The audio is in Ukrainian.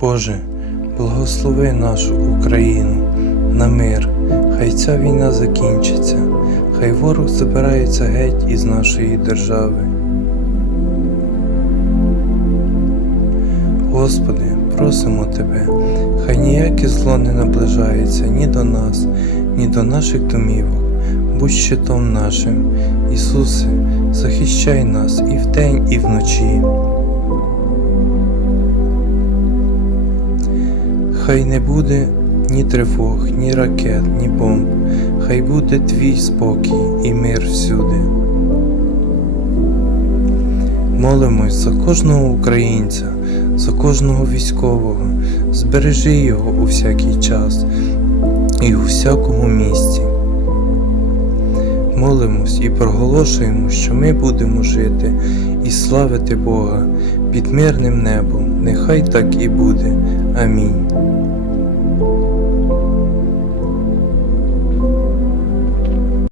Боже, благослови нашу Україну на мир, хай ця війна закінчиться, хай ворог забирається геть із нашої держави. Господи, просимо Тебе, хай ніяке зло не наближається ні до нас, ні до наших домівок. Будь щитом нашим, Ісусе, захищай нас і вдень, і вночі. Хай не буде ні тривог, ні ракет, ні бомб, хай буде твій спокій і мир всюди. Молимось за кожного українця, за кожного військового, збережи його у всякий час і у всякому місці. Молимось і проголошуємо, що ми будемо жити і славити Бога під мирним небом. Нехай так і буде. Амінь.